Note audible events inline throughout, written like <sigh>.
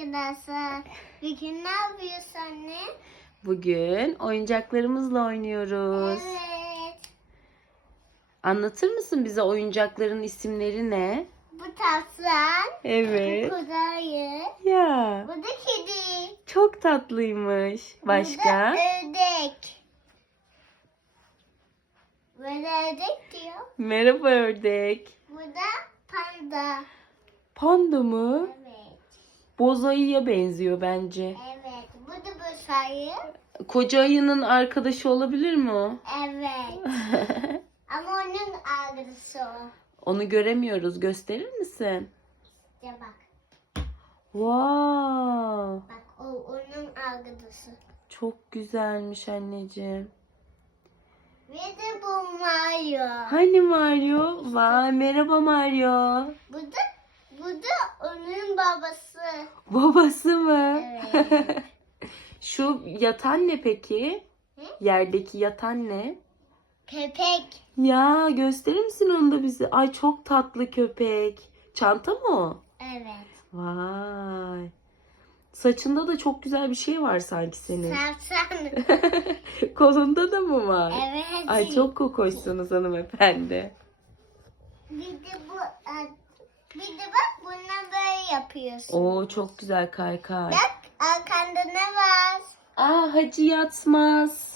arkadaşlar. Bugün ne yapıyorsun anne? Bugün oyuncaklarımızla oynuyoruz. Evet. Anlatır mısın bize oyuncakların isimleri ne? Bu tavşan. Evet. Bu kudayı. Ya Bu da kedi. çok tatlıymış. Bu Başka? da ördek. Böyle ördek diyor. Merhaba ördek. Bu da panda. Panda mı? Evet. Boz ayıya benziyor bence. Evet. Bu da bu sayı. Koca ayının arkadaşı olabilir mi o? Evet. <laughs> Ama onun ağrısı o. Onu göremiyoruz. Gösterir misin? İşte bak. Wow. Bak o onun ağrısı. Çok güzelmiş anneciğim. Ve de bu Mario. Hani Mario? Vay merhaba Mario. Bu da bu da onun babası. Babası mı? Evet. <laughs> Şu yatan ne peki? Hı? Yerdeki yatan ne? Köpek. Ya gösterir misin onu da bize? Ay çok tatlı köpek. Çanta mı o? Evet. Vay. Saçında da çok güzel bir şey var sanki senin. Sarsan. <laughs> Kolunda da mı var? evet. Ay çok kokoşsunuz hanımefendi. Bir de bu bir de bak yapıyorsun. Oo çok güzel kaykay. Bak arkanda ne var? Aa Hacı Yatmaz.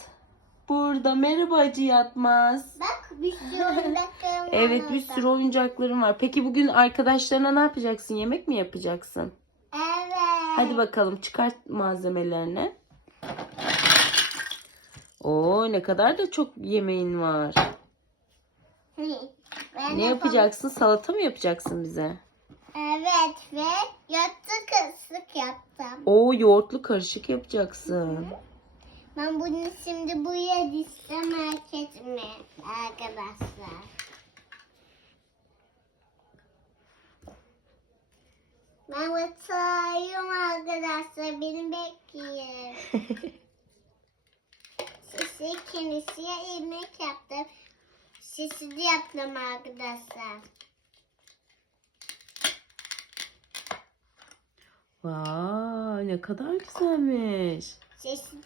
Burada merhaba Hacı Yatmaz. Bak bir sürü oyuncaklarım var Evet bir sürü oyuncaklarım var. Peki bugün arkadaşlarına ne yapacaksın? Yemek mi yapacaksın? Evet. Hadi bakalım çıkart malzemelerini. Oo ne kadar da çok yemeğin var. <laughs> Ben Ne yapacaksın? Salata mı yapacaksın bize? Evet ve yattı kısık yaptım. Oo yoğurtlu karışık yapacaksın. Ben bunu şimdi buraya dizsem merak etme arkadaşlar. Ben uçuyorum arkadaşlar. Beni bekleyin. <laughs> Sesi kendisiye yemek yaptım. Sesi de yaptım arkadaşlar. Vay ne kadar güzelmiş.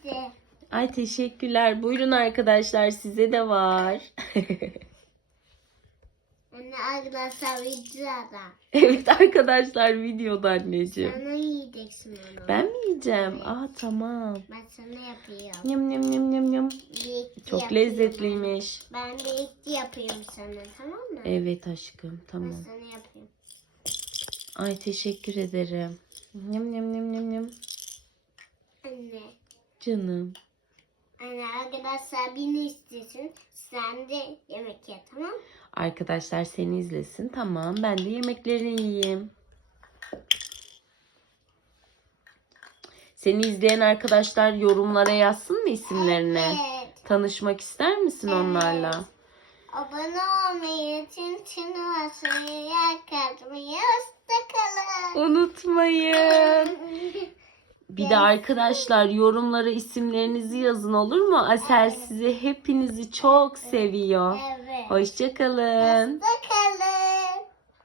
De. Ay teşekkürler. Buyurun arkadaşlar size de var. <laughs> Anne arkadaşlar videoda. <laughs> evet arkadaşlar videoda anneciğim. Sana yiyeceksin onu. Ben mi yiyeceğim? Aa tamam. Ben sana yapıyorum. Yum yum yum yum yum. Çok yapıyorum. lezzetliymiş. Ben birlikte yapıyorum sana tamam mı? Evet aşkım Ben tamam. sana yapıyorum. Ay teşekkür ederim. Yum yum yum yum yum. Anne. Canım. Anne arkadaşlar beni istesin. Sen de yemek ye tamam? Arkadaşlar seni izlesin. Tamam ben de yemeklerini yiyeyim. Seni izleyen arkadaşlar yorumlara yazsın mı isimlerini? Evet. Tanışmak ister misin onlarla? Abone olmayı, tüm tüm basmayı, yer katmayı. Unutmayın. Bir de arkadaşlar yorumlara isimlerinizi yazın olur mu? Asel sizi hepinizi çok seviyor. Evet. Hoşçakalın. Hoşçakalın.